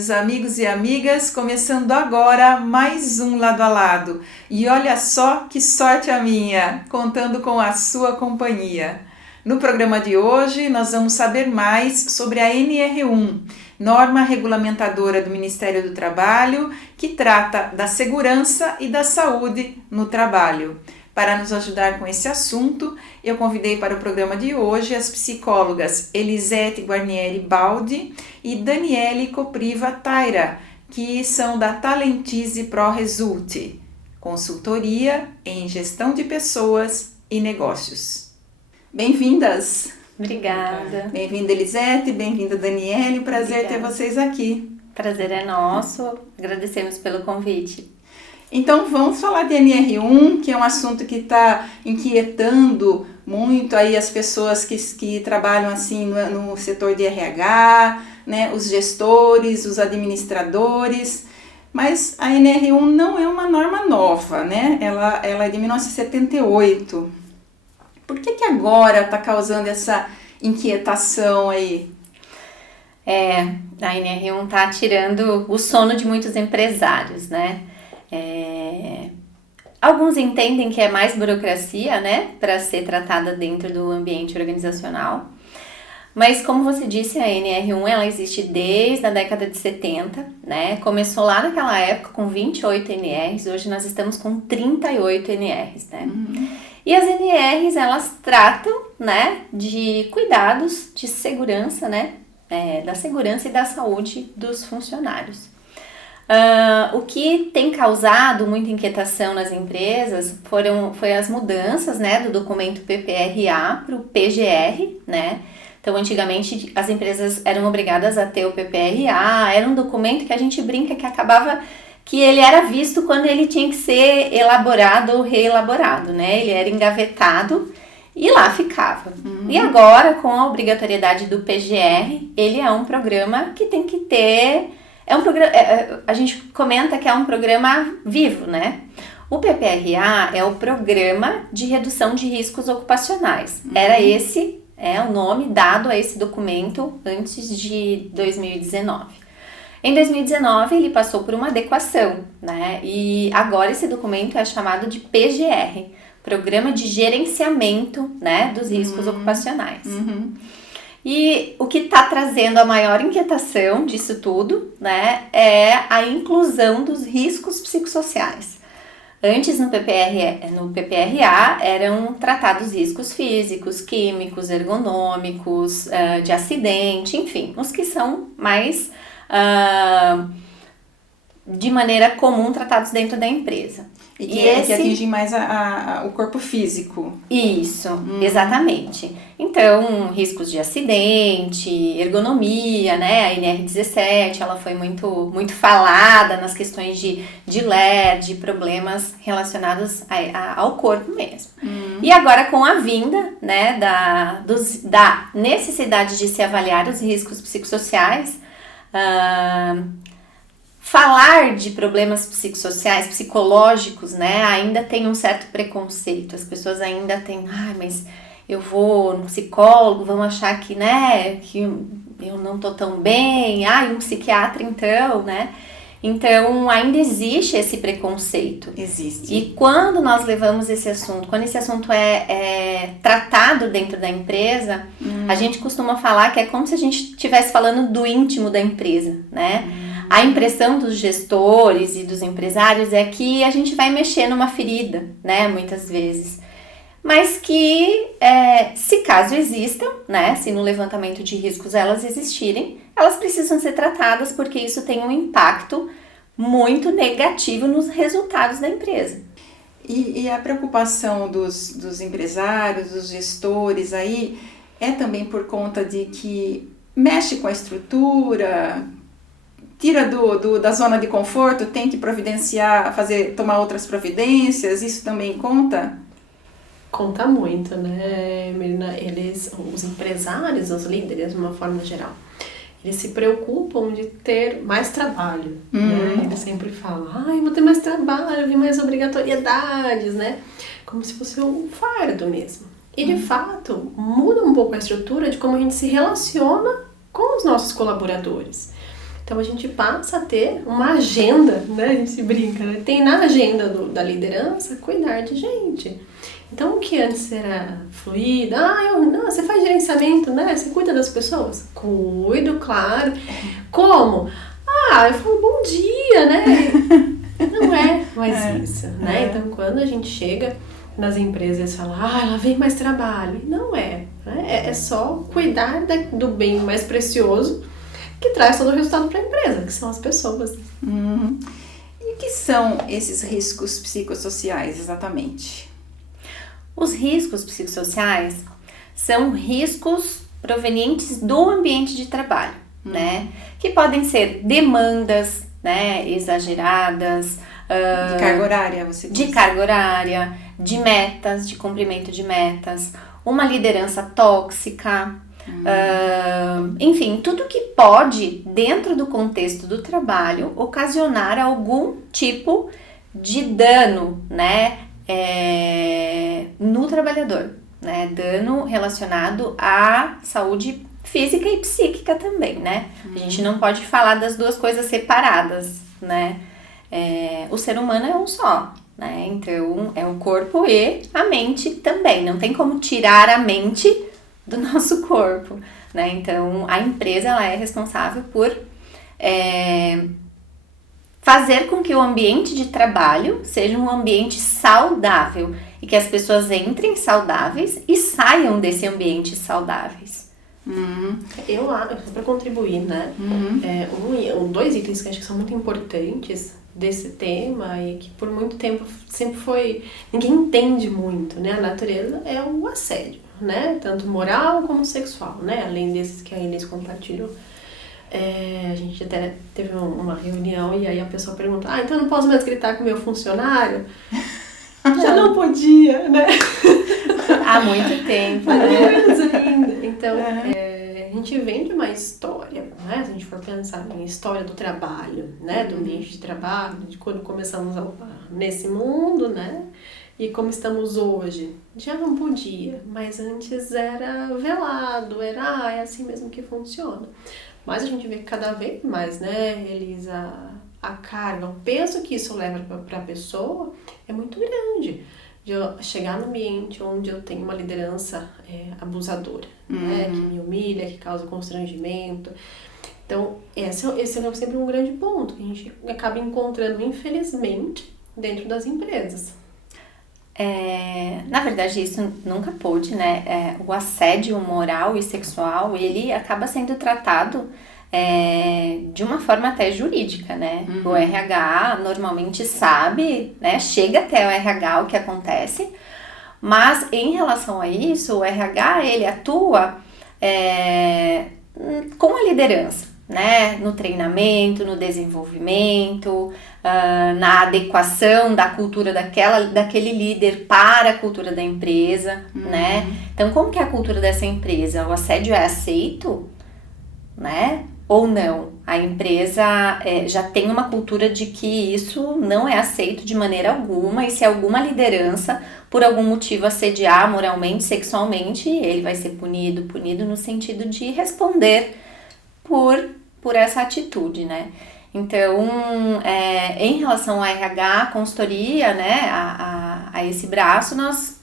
queridos amigos e amigas, começando agora mais um Lado a Lado. E olha só que sorte a minha, contando com a sua companhia. No programa de hoje, nós vamos saber mais sobre a NR1, norma regulamentadora do Ministério do Trabalho, que trata da segurança e da saúde no trabalho. Para nos ajudar com esse assunto, eu convidei para o programa de hoje as psicólogas Elisete Guarnieri Baldi e Daniele Copriva Taira, que são da Talentize Pro Resulte, consultoria em gestão de pessoas e negócios. Bem-vindas! Obrigada. Bem-vinda, Elisete, bem-vinda, Daniele, prazer ter vocês aqui. Prazer é nosso, agradecemos pelo convite. Então vamos falar de NR1, que é um assunto que está inquietando muito aí as pessoas que trabalham assim no setor de RH, né, os gestores, os administradores, mas a NR1 não é uma norma nova, né? Ela é de 1978. Por que agora está causando essa inquietação aí? A NR1 está tirando o sono de muitos empresários, né? Alguns entendem que é mais burocracia, né, para ser tratada dentro do ambiente organizacional. Mas como você disse, a NR1 ela existe desde a década de 70, né? Começou lá naquela época com 28 NRs, hoje nós estamos com 38 NRs, né? E as NRs elas tratam, né, de cuidados de segurança, né, da segurança e da saúde dos funcionários. O que tem causado muita inquietação nas empresas foi as mudanças, né, do documento PPRA para o PGR, né? Então, antigamente, as empresas eram obrigadas a ter o PPRA, era um documento que a gente brinca que ele era visto quando ele tinha que ser elaborado ou reelaborado, né? Ele era engavetado e lá ficava. E agora, com a obrigatoriedade do PGR, ele é um programa que tem que ter... a gente comenta que é um programa vivo, né? O PPRA é o Programa de Redução de Riscos Ocupacionais. Era esse, o nome dado a esse documento antes de 2019. Em 2019, ele passou por uma adequação, né? E agora esse documento é chamado de PGR, Programa de Gerenciamento, né, dos Riscos Ocupacionais. E o que está trazendo a maior inquietação disso tudo, né, é a inclusão dos riscos psicossociais. Antes, no PPRA, eram tratados riscos físicos, químicos, ergonômicos, de acidente, enfim, os que são mais, de maneira comum, tratados dentro da empresa. E que atingem mais o corpo físico. Isso, exatamente. Então, riscos de acidente, ergonomia, né? A NR17, ela foi muito, muito falada nas questões de ler, de problemas relacionados ao corpo mesmo. E agora, com a vinda, né, da necessidade de se avaliar os riscos psicossociais, falar de problemas psicossociais, psicológicos, né, ainda tem um certo preconceito. As pessoas ainda têm, mas eu vou no psicólogo, vão achar que, né, que eu não tô tão bem, um psiquiatra então, né. Então, ainda existe esse preconceito. Existe. E quando nós levamos esse assunto, quando esse assunto é tratado dentro da empresa, a gente costuma falar que é como se a gente estivesse falando do íntimo da empresa, né? A impressão dos gestores e dos empresários é que a gente vai mexer numa ferida, né, muitas vezes. Mas que, se caso existam, né, se no levantamento de riscos elas existirem, elas precisam ser tratadas porque isso tem um impacto muito negativo nos resultados da empresa. E a preocupação dos empresários, dos gestores aí, é também por conta de que mexe com a estrutura, tira da zona de conforto, tem que providenciar, tomar outras providências, isso também conta? Conta muito, né, Mirna? Os empresários, os líderes, de uma forma geral, eles se preocupam de ter mais trabalho, né? Eles sempre falam, eu vou ter mais trabalho, vem mais obrigatoriedades, né? Como se fosse um fardo mesmo. E, de fato, muda um pouco a estrutura de como a gente se relaciona com os nossos colaboradores. Então a gente passa a ter uma agenda, né? A gente se brinca, né? Tem na agenda da liderança cuidar de gente. Então o que antes era fluido, não, você faz gerenciamento, né? Você cuida das pessoas? Cuido, claro. Como? Eu falo bom dia, né? Não é mais isso, né? Então quando a gente chega nas empresas e fala, lá vem mais trabalho. Não é, né? É só cuidar do bem mais precioso que traz todo o resultado para a empresa, que são as pessoas. E o que são esses riscos psicossociais, exatamente? Os riscos psicossociais são riscos provenientes do ambiente de trabalho, né? Que podem ser demandas, né, exageradas, de carga horária, você disse. De carga horária, de metas, de cumprimento de metas, uma liderança tóxica, enfim, tudo que pode, dentro do contexto do trabalho, ocasionar algum tipo de dano, né, no trabalhador, né, dano relacionado à saúde física e psíquica também, né? A gente não pode falar das duas coisas separadas, né? O ser humano é um só, né? Então, é o corpo e a mente também. Não tem como tirar a mente do nosso corpo, né? Então, a empresa ela é responsável por fazer com que o ambiente de trabalho seja um ambiente saudável e que as pessoas entrem saudáveis e saiam desse ambiente saudáveis. Eu acho, para contribuir, né? Dois itens que eu acho que são muito importantes desse tema e que por muito tempo sempre foi... Ninguém entende muito, né? A natureza é o assédio, né? Tanto moral como sexual, né? Além desses que a Inês compartilhou. A gente até teve uma reunião e aí a pessoa pergunta, então eu não posso mais gritar com o meu funcionário? Já não podia, né? Há muito tempo, né? Ainda. Então, a gente vem de uma história, né? Se a gente for pensar em história do trabalho, né? Do ambiente de trabalho, de quando começamos nesse mundo, né? E como estamos hoje. Já não podia, mas antes era velado, é assim mesmo que funciona. Mas a gente vê que cada vez mais, né, Elisa, a carga, o peso que isso leva para a pessoa é muito grande. De eu chegar no ambiente onde eu tenho uma liderança abusadora, né, que me humilha, que causa constrangimento. Então, esse é sempre um grande ponto que a gente acaba encontrando, infelizmente, dentro das empresas. Na verdade, isso nunca pôde, né? O assédio moral e sexual, ele acaba sendo tratado de uma forma até jurídica, né? O RH normalmente sabe, né? Chega até o RH o que acontece, mas em relação a isso, o RH, ele atua com a liderança, né? No treinamento, no desenvolvimento, na adequação da cultura daquele líder para a cultura da empresa, né? Então, como que é a cultura dessa empresa? O assédio é aceito, né? Ou não? A empresa já tem uma cultura de que isso não é aceito de maneira alguma, e se alguma liderança, por algum motivo, assediar moralmente, sexualmente, ele vai ser punido no sentido de responder por essa atitude, né? Então, em relação ao RH, a consultoria, né, a esse braço, nós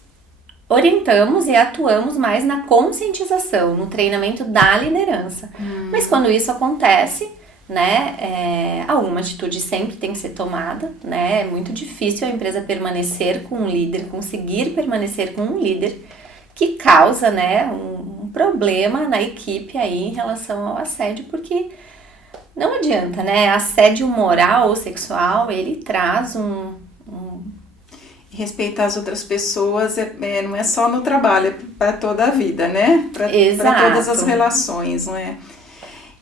orientamos e atuamos mais na conscientização, no treinamento da liderança. Mas quando isso acontece, né, alguma atitude sempre tem que ser tomada, né? É muito difícil a empresa permanecer com um líder, conseguir permanecer com um líder que causa, né, um problema na equipe aí em relação ao assédio, porque não adianta, né? Assédio moral ou sexual, ele traz Respeitar as outras pessoas não é só no trabalho, é para toda a vida, né? Para todas as relações, não é?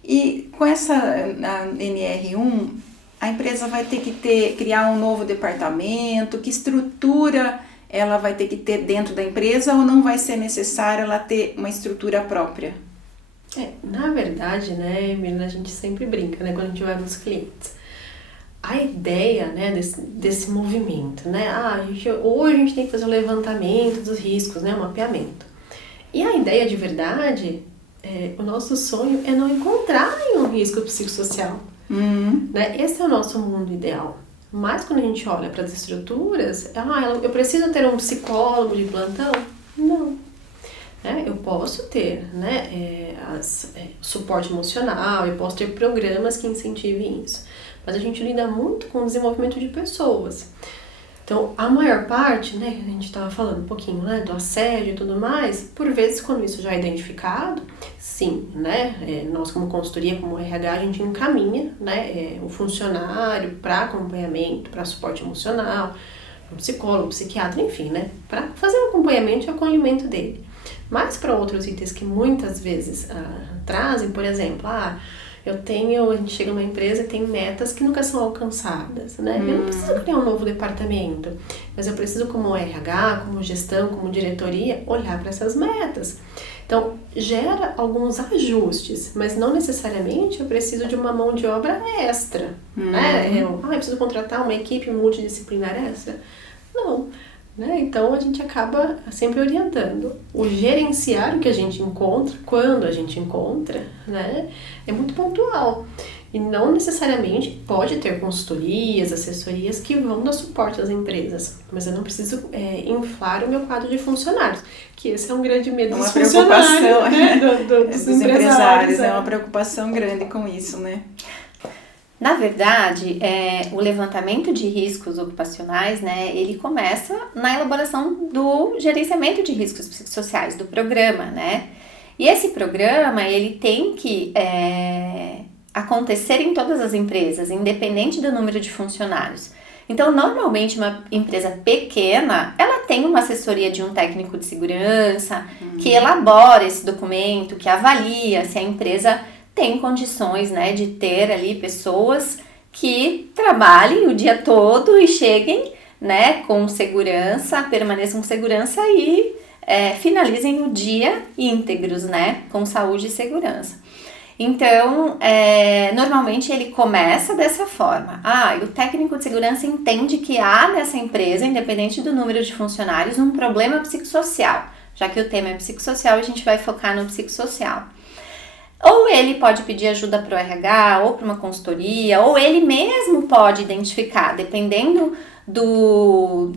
E com essa NR1, a empresa vai ter que criar um novo departamento. Que estrutura ela vai ter que ter dentro da empresa, ou não vai ser necessário ela ter uma estrutura própria? Na verdade, né, Emília, a gente sempre brinca, né, quando a gente vai nos clientes. A ideia, né, desse movimento, né, hoje a gente tem que fazer o levantamento dos riscos, né, o mapeamento. E a ideia de verdade, o nosso sonho é não encontrar nenhum risco psicossocial. Né? Esse é o nosso mundo ideal. Mas quando a gente olha para as estruturas, eu preciso ter um psicólogo de plantão? Não. Eu posso ter, né, suporte emocional, eu posso ter programas que incentivem isso. Mas a gente lida muito com o desenvolvimento de pessoas. Então, a maior parte, né, a gente estava falando um pouquinho, né, do assédio e tudo mais, por vezes quando isso já é identificado, sim, né, nós como consultoria, como RH, a gente encaminha, né, o funcionário para acompanhamento, para suporte emocional, um psicólogo, psiquiatra, enfim, né, para fazer o acompanhamento e o acolhimento dele. Mas para outros itens que muitas vezes trazem, por exemplo, a gente chega numa empresa e tem metas que nunca são alcançadas, né? Eu não preciso criar um novo departamento, mas eu preciso, como RH, como gestão, como diretoria, olhar para essas metas. Então, gera alguns ajustes, mas não necessariamente eu preciso de uma mão de obra extra, né? Eu preciso contratar uma equipe multidisciplinar extra? Não. Né? Então a gente acaba sempre orientando. O gerenciar o que a gente encontra, quando a gente encontra, né, é muito pontual. E não necessariamente pode ter consultorias, assessorias que vão dar suporte às empresas. Mas eu não preciso inflar o meu quadro de funcionários, que esse é um grande medo dos funcionários, né? dos empresários. É uma preocupação grande com isso, né? Na verdade, o levantamento de riscos ocupacionais, né, ele começa na elaboração do gerenciamento de riscos psicossociais, do programa, né? E esse programa, ele tem que acontecer em todas as empresas, independente do número de funcionários. Então, normalmente, uma empresa pequena, ela tem uma assessoria de um técnico de segurança, que elabora esse documento, que avalia se a empresa tem condições, né, de ter ali pessoas que trabalhem o dia todo e cheguem, né, com segurança, permaneçam com segurança e finalizem o dia íntegros, né, com saúde e segurança. Então, normalmente ele começa dessa forma. O técnico de segurança entende que há nessa empresa, independente do número de funcionários, um problema psicossocial. Já que o tema é psicossocial, a gente vai focar no psicossocial. Ou ele pode pedir ajuda para o RH, ou para uma consultoria, ou ele mesmo pode identificar, dependendo do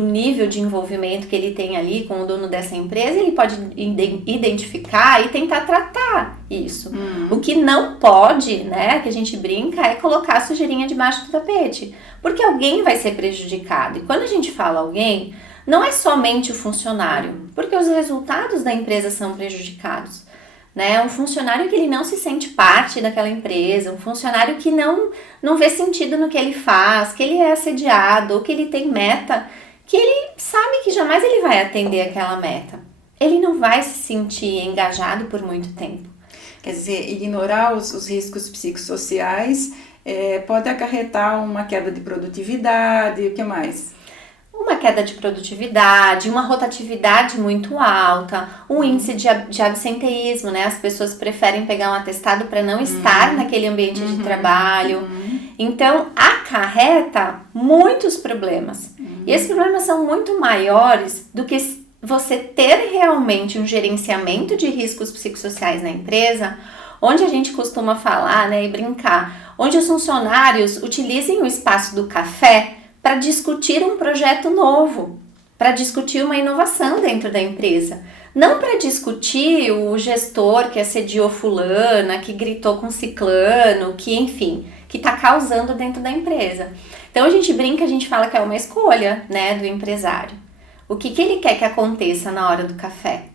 nível de envolvimento que ele tem ali com o dono dessa empresa, ele pode identificar e tentar tratar isso. O que não pode, né, que a gente brinca, é colocar a sujeirinha debaixo do tapete, porque alguém vai ser prejudicado. E quando a gente fala alguém, não é somente o funcionário, porque os resultados da empresa são prejudicados. Né? Um funcionário que ele não se sente parte daquela empresa, um funcionário que não vê sentido no que ele faz, que ele é assediado, ou que ele tem meta, que ele sabe que jamais ele vai atender aquela meta. Ele não vai se sentir engajado por muito tempo. Quer dizer, ignorar os riscos psicossociais pode acarretar uma queda de produtividade, o que mais? Uma queda de produtividade, uma rotatividade muito alta, um índice de absenteísmo, né? As pessoas preferem pegar um atestado para não estar naquele ambiente de trabalho. Então, acarreta muitos problemas. E esses problemas são muito maiores do que você ter realmente um gerenciamento de riscos psicossociais na empresa, onde a gente costuma falar, né, e brincar, onde os funcionários utilizem o espaço do café para discutir um projeto novo, para discutir uma inovação dentro da empresa. Não para discutir o gestor que assediou fulana, que gritou com ciclano, que enfim, que está causando dentro da empresa. Então a gente brinca, a gente fala que é uma escolha, né, do empresário. O que ele quer que aconteça na hora do café?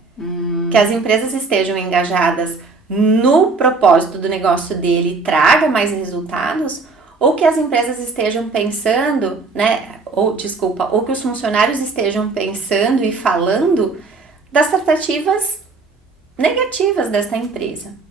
Que as empresas estejam engajadas no propósito do negócio dele e traga mais resultados, ou que as empresas estejam pensando, né, ou que os funcionários estejam pensando e falando das tratativas negativas dessa empresa.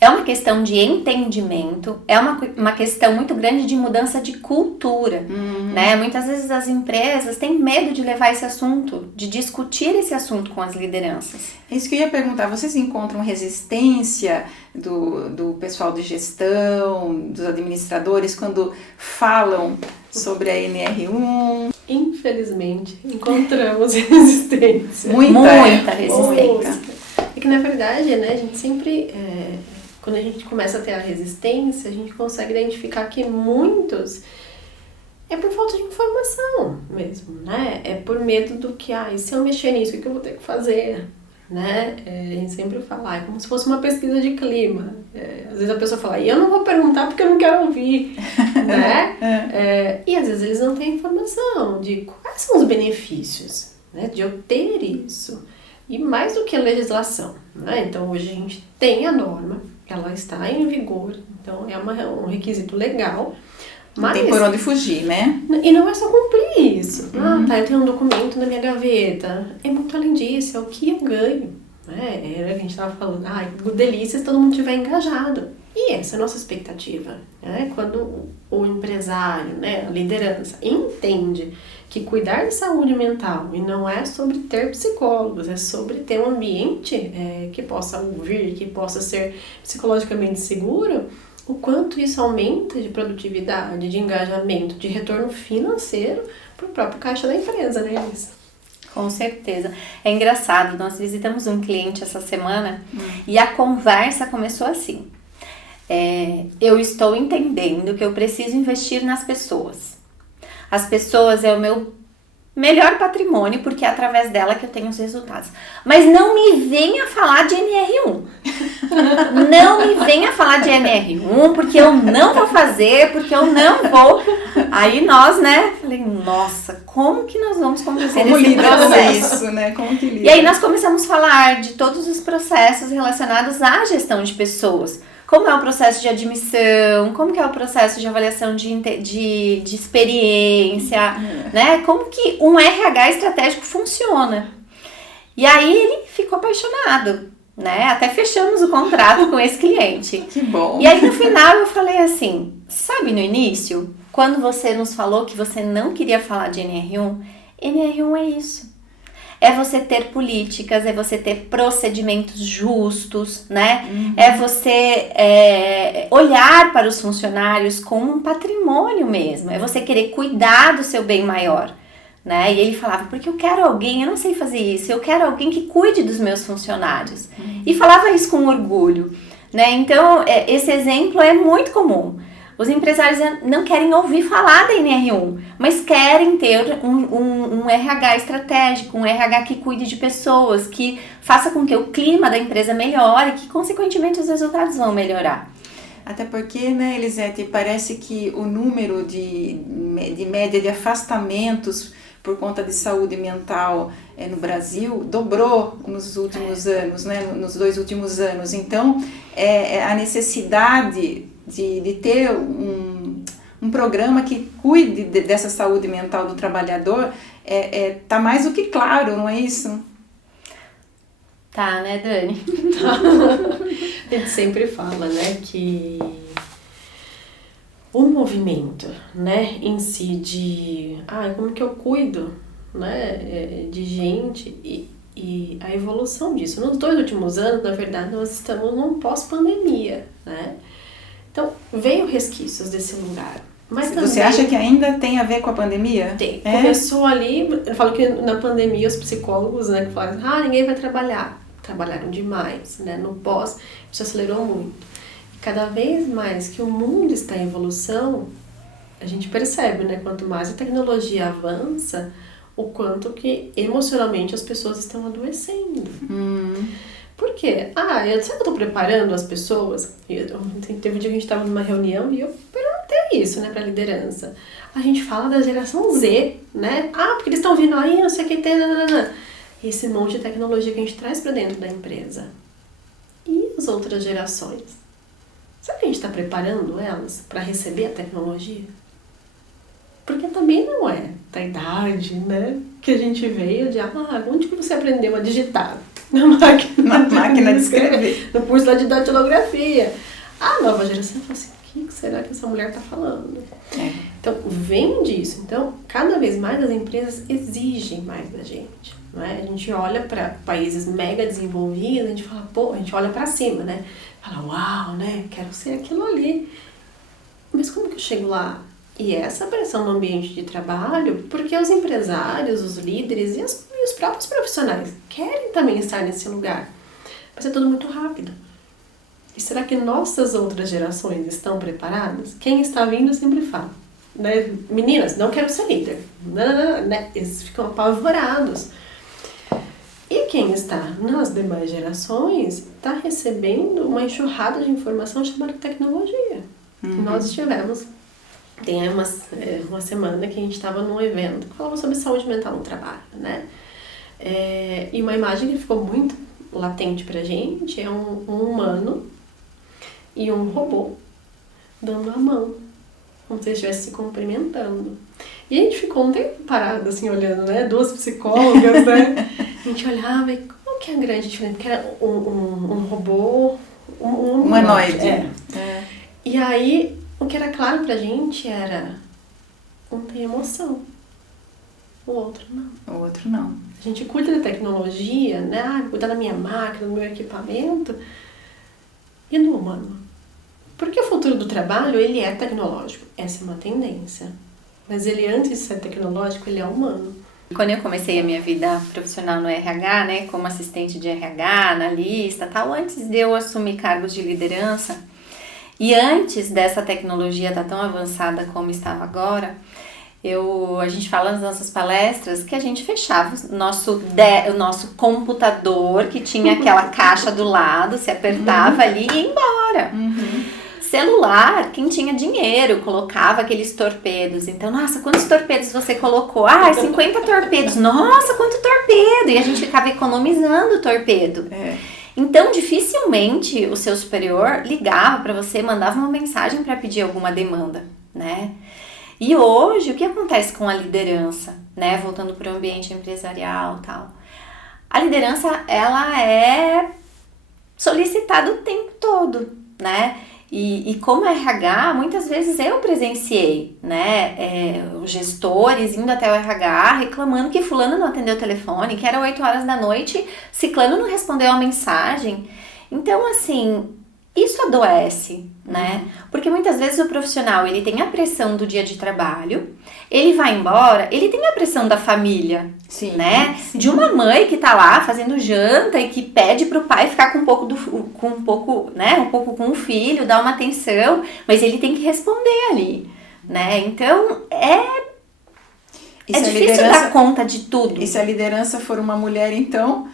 É uma questão de entendimento, é uma questão muito grande de mudança de cultura, né? Muitas vezes as empresas têm medo de levar esse assunto, de discutir esse assunto com as lideranças. É isso que eu ia perguntar, vocês encontram resistência do pessoal de gestão, dos administradores, quando falam sobre a NR1? Infelizmente, encontramos resistência. Muita resistência. É que, na verdade, né, a gente sempre, quando a gente começa a ter a resistência, a gente consegue identificar que muitos é por falta de informação mesmo, né? É por medo do que, e se eu mexer nisso, o que eu vou ter que fazer? Né? A gente sempre fala, é como se fosse uma pesquisa de clima. Às vezes a pessoa fala, e eu não vou perguntar porque eu não quero ouvir, né? E às vezes eles não têm informação de quais são os benefícios, né, de eu ter isso. E mais do que a legislação, né? Então hoje a gente tem a norma, ela está em vigor, então é um requisito legal. Mas tem por onde fugir, né? E não é só cumprir isso. Eu tenho um documento na minha gaveta. É muito além disso, é o que eu ganho. Né? A gente estava falando, delícia se todo mundo estiver engajado. E essa é a nossa expectativa. Né? Quando o empresário, né, a liderança, entende que cuidar de saúde mental, e não é sobre ter psicólogos, é sobre ter um ambiente que possa ouvir, que possa ser psicologicamente seguro, o quanto isso aumenta de produtividade, de engajamento, de retorno financeiro para o próprio caixa da empresa, né, Elis? Com certeza. É engraçado, nós visitamos um cliente essa semana e a conversa começou assim. Eu estou entendendo que eu preciso investir nas pessoas. As pessoas é o meu melhor patrimônio, porque é através dela que eu tenho os resultados. Mas não me venha falar de NR1. Não me venha falar de NR1, porque eu não vou fazer, porque eu não vou. Aí nós, né, falei, nossa, como que nós vamos convencer esse processo? Isso, né? Como que lida? E aí nós começamos a falar de todos os processos relacionados à gestão de pessoas. Como é o processo de admissão, como que é o processo de avaliação de experiência, né? Como que um RH estratégico funciona. E aí ele ficou apaixonado, né? Até fechamos o contrato com esse cliente. Que bom. E aí no final eu falei assim, sabe no início, quando você nos falou que você não queria falar de NR1, NR1 é isso. É você ter políticas, é você ter procedimentos justos, né? É você olhar para os funcionários como um patrimônio mesmo. É você querer cuidar do seu bem maior, né? E ele falava, porque eu quero alguém, eu não sei fazer isso, eu quero alguém que cuide dos meus funcionários. E falava isso com orgulho, né? Então, esse exemplo é muito comum. Os empresários não querem ouvir falar da NR1, mas querem ter um RH estratégico, um RH que cuide de pessoas, que faça com que o clima da empresa melhore e que, consequentemente, os resultados vão melhorar. Até porque, né, Elisete, parece que o número de média de afastamentos por conta de saúde mental no Brasil dobrou nos últimos anos, né, nos 2 últimos anos. Então, a necessidade de ter um programa que cuide dessa saúde mental do trabalhador tá mais do que claro, não é isso? Tá, né, Dani? A gente sempre fala, né, que o movimento, né, em si de como que eu cuido, né, de gente e a evolução disso. Nos 2 últimos anos, na verdade, nós estamos num pós-pandemia, né? Então, veio resquícios desse lugar. Mas você também acha que ainda tem a ver com a pandemia? Tem. Começou ali, eu falo que na pandemia os psicólogos, né, que falaram, ninguém vai trabalhar. Trabalharam demais, né? No pós, isso acelerou muito. E cada vez mais que o mundo está em evolução, a gente percebe, né? Quanto mais a tecnologia avança, o quanto que emocionalmente as pessoas estão adoecendo. Por quê? Sabe que eu estou preparando as pessoas? Teve um dia que a gente estava numa reunião e eu perguntei isso, né, para a liderança. A gente fala da geração Z, né? Porque eles estão vindo aí, não sei o que tem, esse monte de tecnologia que a gente traz para dentro da empresa. E as outras gerações? Será que a gente está preparando elas para receber a tecnologia? Porque também não é da idade, né, que a gente veio de, onde que você aprendeu a digitar? Na máquina de escrever. No curso lá de datilografia. A nova geração fala assim, o que será que essa mulher está falando? Então, vem disso. Então, cada vez mais as empresas exigem mais da gente. Não é? A gente olha para países mega desenvolvidos, a gente fala, a gente olha para cima, né? Fala, uau, né? Quero ser aquilo ali. Mas como que eu chego lá? E essa pressão no ambiente de trabalho, porque os empresários, os líderes e os próprios profissionais querem também estar nesse lugar. Mas é tudo muito rápido. E será que nossas outras gerações estão preparadas? Quem está vindo sempre fala, né? Meninas, não quero ser líder. Não, né? Eles ficam apavorados. E quem está nas demais gerações está recebendo uma enxurrada de informação chamada tecnologia. Nós estivemos, tem uma semana que a gente estava num evento que falava sobre saúde mental no trabalho, né? E uma imagem que ficou muito latente pra gente é um humano e um robô dando a mão, como se eles estivessem se cumprimentando. E a gente ficou um tempo parado, assim, olhando, né? Duas psicólogas, né? A gente olhava e qual que é a grande diferença? Porque era um robô... Um humanoide. E aí, o que era claro pra gente era... Um tem emoção, o outro não. O outro não. A gente cuida da tecnologia, né? Cuida da minha máquina, do meu equipamento. E do humano? Porque o futuro do trabalho, ele é tecnológico. Essa é uma tendência. Mas ele, antes de ser tecnológico, ele é humano. Quando eu comecei a minha vida profissional no RH, né, como assistente de RH, analista, tal, antes de eu assumir cargos de liderança, e antes dessa tecnologia estar tão avançada como estava agora, a gente fala nas nossas palestras que a gente fechava o nosso computador, que tinha aquela caixa do lado, se apertava ali e ia embora. Celular, quem tinha dinheiro, colocava aqueles torpedos. Então, nossa, quantos torpedos você colocou? 50 torpedos. Nossa, quanto torpedo! E a gente ficava economizando o torpedo. Então, dificilmente o seu superior ligava para você, mandava uma mensagem para pedir alguma demanda, né? E hoje, o que acontece com a liderança, né? Voltando para o ambiente empresarial e tal. A liderança, ela é solicitada o tempo todo, né? E como RH, muitas vezes eu presenciei, né, os gestores indo até o RH reclamando que fulano não atendeu o telefone, que era 8 horas da noite, ciclano não respondeu a mensagem. Então, assim, isso adoece, né? Porque muitas vezes o profissional, ele tem a pressão do dia de trabalho, ele vai embora, ele tem a pressão da família, Sim, né? sim. De uma mãe que tá lá fazendo janta e que pede pro pai ficar um pouco com o filho, dar uma atenção, mas ele tem que responder ali, né? Então, é difícil dar conta de tudo. E se a liderança for uma mulher, então...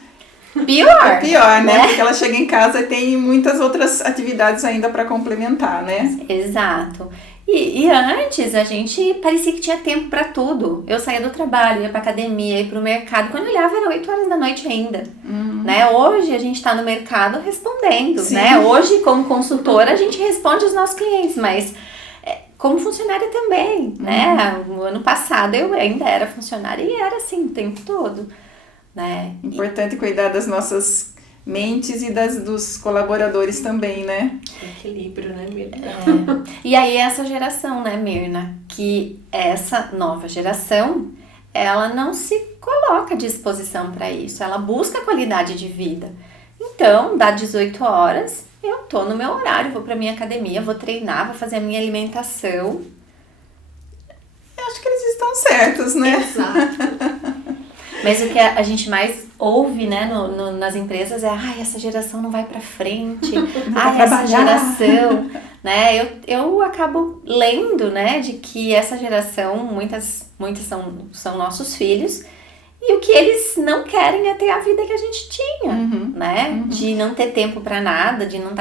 Pior. É pior, né? Porque ela chega em casa e tem muitas outras atividades ainda para complementar, né? Exato. E antes a gente parecia que tinha tempo para tudo. Eu saía do trabalho, ia pra academia, ia pro mercado. Quando eu olhava era 8 horas da noite ainda. Né? Hoje a gente tá no mercado respondendo, né? Hoje, como consultora, a gente responde os nossos clientes, mas como funcionária também, né? No ano passado eu ainda era funcionária e era assim o tempo todo. Né? Importante cuidar das nossas mentes e dos colaboradores também, né? Equilíbrio, né, Mirna? E aí essa geração, né, Mirna? Que essa nova geração, ela não se coloca à disposição para isso. Ela busca qualidade de vida. Então, dá 18 horas, eu tô no meu horário, vou pra minha academia, vou treinar, vou fazer a minha alimentação. Eu acho que eles estão certos, né? Exato. Mas o que a gente mais ouve, né, nas empresas é essa geração não vai pra frente, essa geração, né, eu acabo lendo, né, de que essa geração, muitas são nossos filhos, e o que eles não querem é ter a vida que a gente tinha, né, de não ter tempo pra nada, de não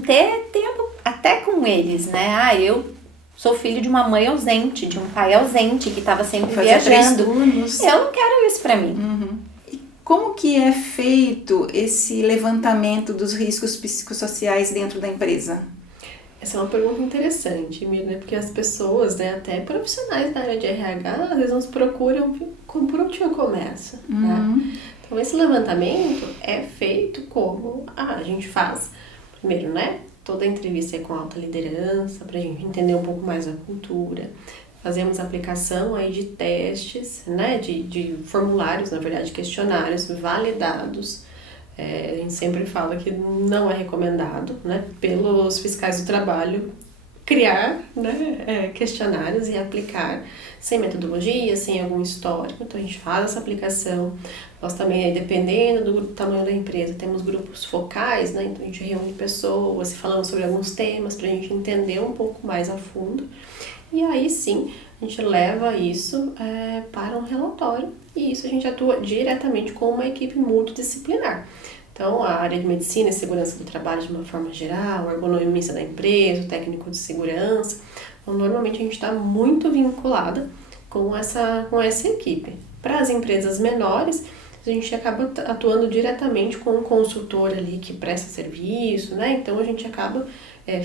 ter tempo até com eles, né, eu sou filho de uma mãe ausente, de um pai ausente, que estava sempre viajando. Eu não quero isso pra mim. E como que é feito esse levantamento dos riscos psicossociais dentro da empresa? Essa é uma pergunta interessante, Mirna, porque as pessoas, né, até profissionais da área de RH, às vezes nos procuram por onde eu começo, né? Então, esse levantamento é feito como a gente faz, primeiro, né? Toda entrevista é com alta liderança, para a gente entender um pouco mais a cultura. Fazemos aplicação aí de testes, né, de formulários, na verdade, questionários validados. A gente sempre fala que não é recomendado, né, pelos fiscais do trabalho, criar, né, questionários e aplicar sem metodologia, sem algum histórico. Então a gente faz essa aplicação. Nós também, dependendo do tamanho da empresa, temos grupos focais, né? Então a gente reúne pessoas falando sobre alguns temas para a gente entender um pouco mais a fundo. E aí sim, a gente leva isso para um relatório e isso a gente atua diretamente com uma equipe multidisciplinar. Então, a área de medicina e segurança do trabalho de uma forma geral, o ergonomista da empresa, o técnico de segurança. Então, normalmente a gente está muito vinculada com essa equipe. Para as empresas menores, a gente acaba atuando diretamente com um consultor ali que presta serviço, né? Então, a gente acaba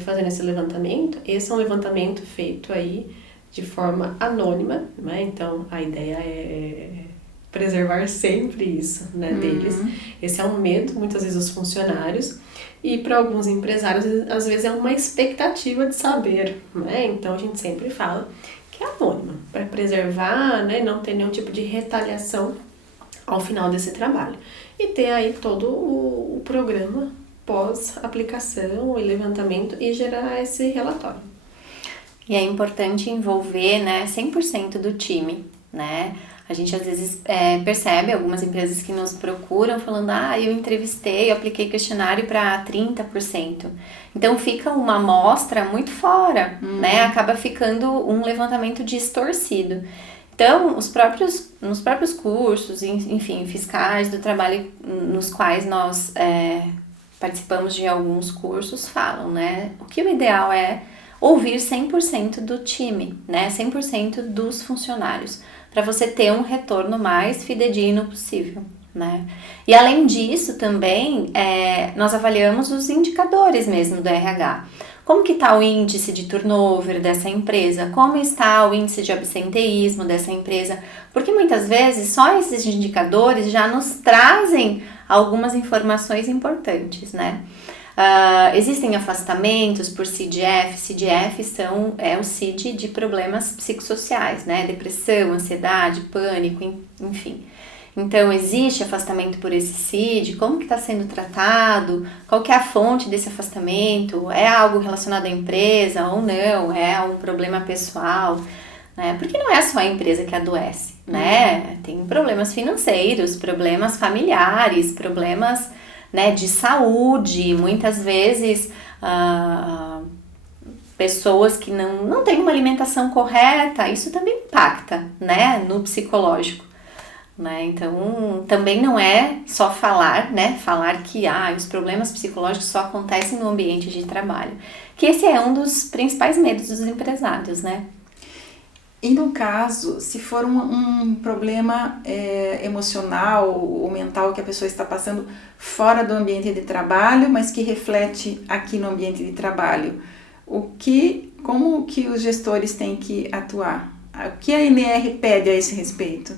fazendo esse levantamento. Esse é um levantamento feito aí de forma anônima, né? Então, a ideia é preservar sempre isso, né, deles. Esse é um medo, muitas vezes, dos funcionários. E para alguns empresários, às vezes, é uma expectativa de saber, né? Então, a gente sempre fala que é anônima, para preservar, né, não ter nenhum tipo de retaliação ao final desse trabalho. E ter aí todo o programa pós-aplicação e levantamento e gerar esse relatório. E é importante envolver, né, 100% do time, né? A gente às vezes percebe algumas empresas que nos procuram falando, eu entrevistei, eu apliquei questionário para 30%. Então fica uma amostra muito fora, né? Acaba ficando um levantamento distorcido. Então, nos próprios cursos, enfim, fiscais do trabalho nos quais nós participamos de alguns cursos, falam, né? O que o ideal é ouvir 100% do time, né? 100% dos funcionários, para você ter um retorno mais fidedigno possível, né? E além disso também, nós avaliamos os indicadores mesmo do RH. Como que está o índice de turnover dessa empresa? Como está o índice de absenteísmo dessa empresa? Porque muitas vezes só esses indicadores já nos trazem algumas informações importantes, né? Existem afastamentos por CIDF. CIDF é o CID de problemas psicossociais, né? Depressão, ansiedade, pânico, enfim. Então, existe afastamento por esse CID? Como que está sendo tratado? Qual que é a fonte desse afastamento? É algo relacionado à empresa ou não? É um problema pessoal? Né? Porque não é só a empresa que adoece, né? Tem problemas financeiros, problemas familiares, problemas, né, de saúde, muitas vezes pessoas que não têm uma alimentação correta, isso também impacta, né, no psicológico, né? Então também não é só falar, né, falar que os problemas psicológicos só acontecem no ambiente de trabalho, que esse é um dos principais medos dos empresários, né? E no caso, se for um problema emocional ou mental que a pessoa está passando fora do ambiente de trabalho, mas que reflete aqui no ambiente de trabalho, como que os gestores têm que atuar? O que a NR pede a esse respeito?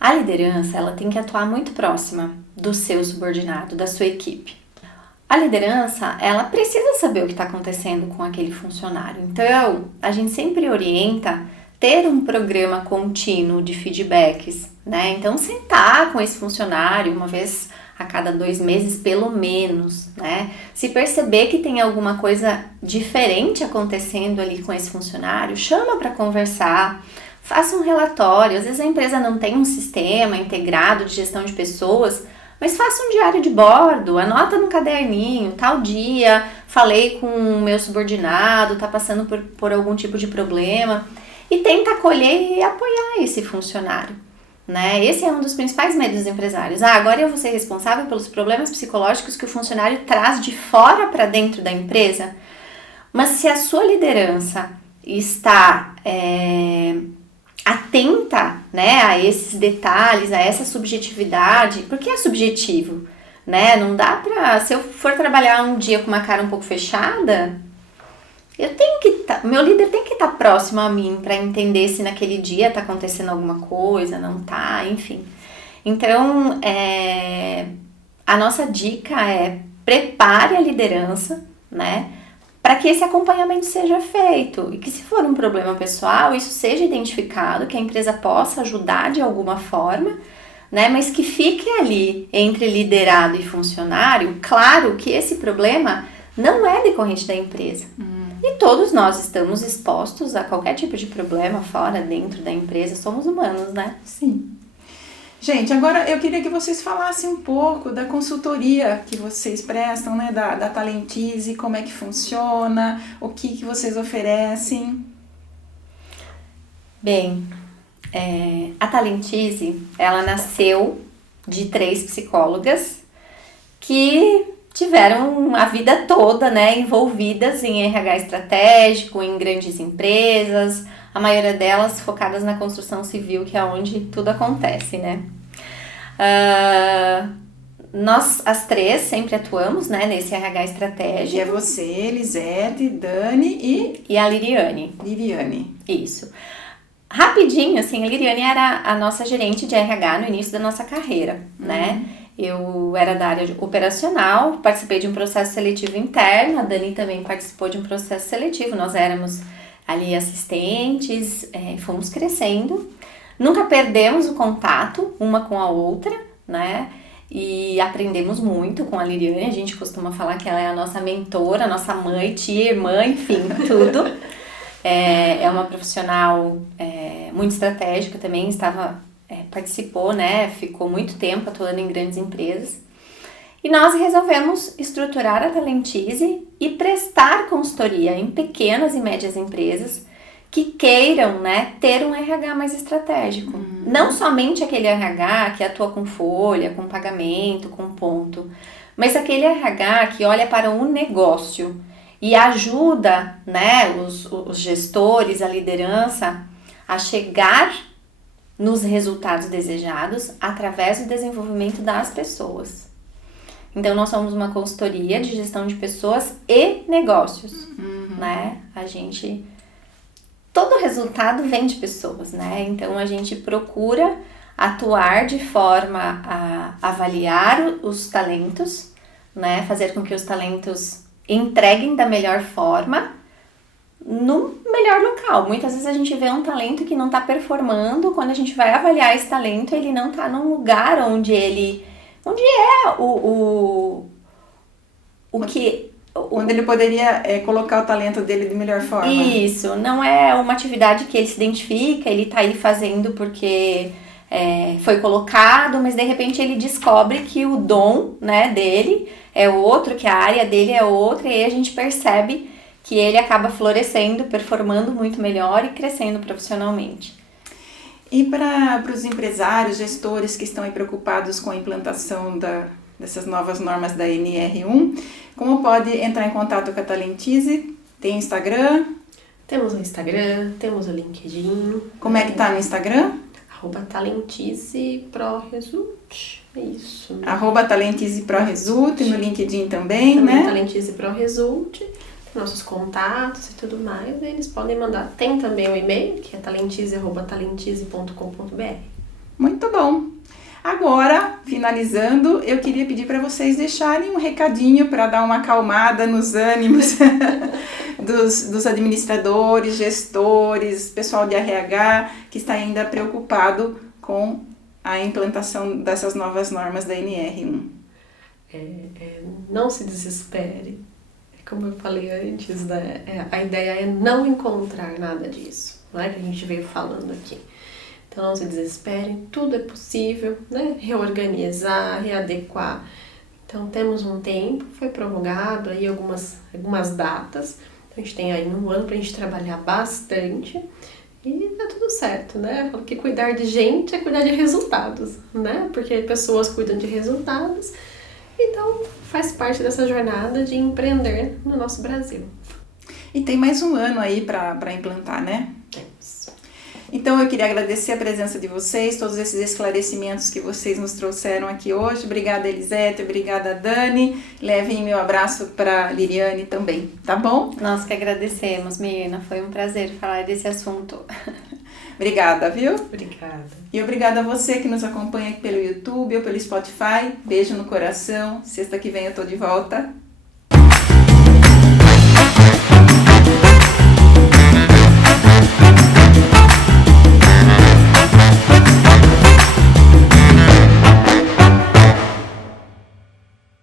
A liderança, ela tem que atuar muito próxima do seu subordinado, da sua equipe. A liderança, ela precisa saber o que está acontecendo com aquele funcionário. Então, a gente sempre orienta ter um programa contínuo de feedbacks, né? Então, sentar com esse funcionário uma vez a cada 2 meses, pelo menos, né? Se perceber que tem alguma coisa diferente acontecendo ali com esse funcionário, chama para conversar, faça um relatório. Às vezes a empresa não tem um sistema integrado de gestão de pessoas, mas faça um diário de bordo, anota no caderninho, tal dia, falei com o meu subordinado, tá passando por algum tipo de problema, e tenta acolher e apoiar esse funcionário, né? Esse é um dos principais medos dos empresários. Agora eu vou ser responsável pelos problemas psicológicos que o funcionário traz de fora para dentro da empresa. Mas se a sua liderança está atenta, né, a esses detalhes, a essa subjetividade, porque é subjetivo, né? Não dá pra, se eu for trabalhar um dia com uma cara um pouco fechada, meu líder tem que estar próximo a mim para entender se naquele dia tá acontecendo alguma coisa, não tá, enfim. Então, a nossa dica é prepare a liderança, né, para que esse acompanhamento seja feito e que, se for um problema pessoal, isso seja identificado, que a empresa possa ajudar de alguma forma, né? Mas que fique ali entre liderado e funcionário, claro que esse problema não é decorrente da empresa, E todos nós estamos expostos a qualquer tipo de problema fora, dentro da empresa. Somos humanos, né? Sim. Gente, agora eu queria que vocês falassem um pouco da consultoria que vocês prestam, né? Da Talentize, como é que funciona, o que vocês oferecem. Bem, a Talentize, ela nasceu de 3 psicólogas que tiveram a vida toda, né, envolvidas em RH estratégico, em grandes empresas, a maioria delas focadas na construção civil, que é onde tudo acontece, né. Nós, as 3, sempre atuamos, né, nesse RH estratégico. E é você, Elisete, Dani e a Liriane. Liriane. Isso. Rapidinho, assim, a Liriane era a nossa gerente de RH no início da nossa carreira, né? Eu era da área operacional, participei de um processo seletivo interno, a Dani também participou de um processo seletivo, nós éramos ali assistentes, fomos crescendo, nunca perdemos o contato uma com a outra, né? E aprendemos muito com a Liriane, a gente costuma falar que ela é a nossa mentora, a nossa mãe, tia, irmã, enfim, tudo. É uma profissional muito estratégica também, participou, né, ficou muito tempo atuando em grandes empresas. E nós resolvemos estruturar a Talentize e prestar consultoria em pequenas e médias empresas que queiram, né, ter um RH mais estratégico. Não somente aquele RH que atua com folha, com pagamento, com ponto, mas aquele RH que olha para um negócio e ajuda, né, os gestores, a liderança a chegar nos resultados desejados através do desenvolvimento das pessoas. Então, nós somos uma consultoria de gestão de pessoas e negócios, né? Todo resultado vem de pessoas, né? Então, a gente procura atuar de forma a avaliar os talentos, né? Fazer com que os talentos entreguem da melhor forma no melhor local. Muitas vezes a gente vê um talento que não está performando, quando a gente vai avaliar esse talento, ele não está num lugar onde ele... onde ele poderia colocar o talento dele de melhor forma. Isso, não é uma atividade que ele se identifica, ele está aí fazendo porque foi colocado, mas de repente ele descobre que o dom, né, dele é outro, que a área dele é outra, e aí a gente percebe que ele acaba florescendo, performando muito melhor e crescendo profissionalmente. E para os empresários, gestores que estão aí preocupados com a implantação dessas novas normas da NR1, como pode entrar em contato com a Talentize? Tem Instagram? Temos o Instagram, temos o LinkedIn. Como é que tá no Instagram? @TalentizeProResult. É isso. @TalentizeProResult, no LinkedIn também, né? TalentizeProResult. Nossos contatos e tudo mais, eles podem mandar. Tem também o e-mail, que é talentize@talentize.com.br. Muito bom. Agora, finalizando, eu queria pedir para vocês deixarem um recadinho para dar uma acalmada nos ânimos dos administradores, gestores, pessoal de RH que está ainda preocupado com a implantação dessas novas normas da NR1. Não se desespere. Como eu falei antes, né? A ideia é não encontrar nada disso, não é que a gente veio falando aqui. Então não se desesperem, tudo é possível, né? Reorganizar, readequar. Então temos um tempo, foi prorrogado aí algumas datas, a gente tem aí um ano para a gente trabalhar bastante e tá tudo certo, né? Eu falo que cuidar de gente é cuidar de resultados, né? Porque pessoas cuidam de resultados. Então, faz parte dessa jornada de empreender no nosso Brasil. E tem mais um ano aí para implantar, né? Temos. Então, eu queria agradecer a presença de vocês, todos esses esclarecimentos que vocês nos trouxeram aqui hoje. Obrigada, Elisete, obrigada, Dani. Levem meu abraço para Liriane também, tá bom? Nós que agradecemos, Mirna. Foi um prazer falar desse assunto. Obrigada, viu? Obrigada. E obrigada a você que nos acompanha aqui pelo YouTube ou pelo Spotify. Beijo no coração. Sexta que vem eu tô de volta.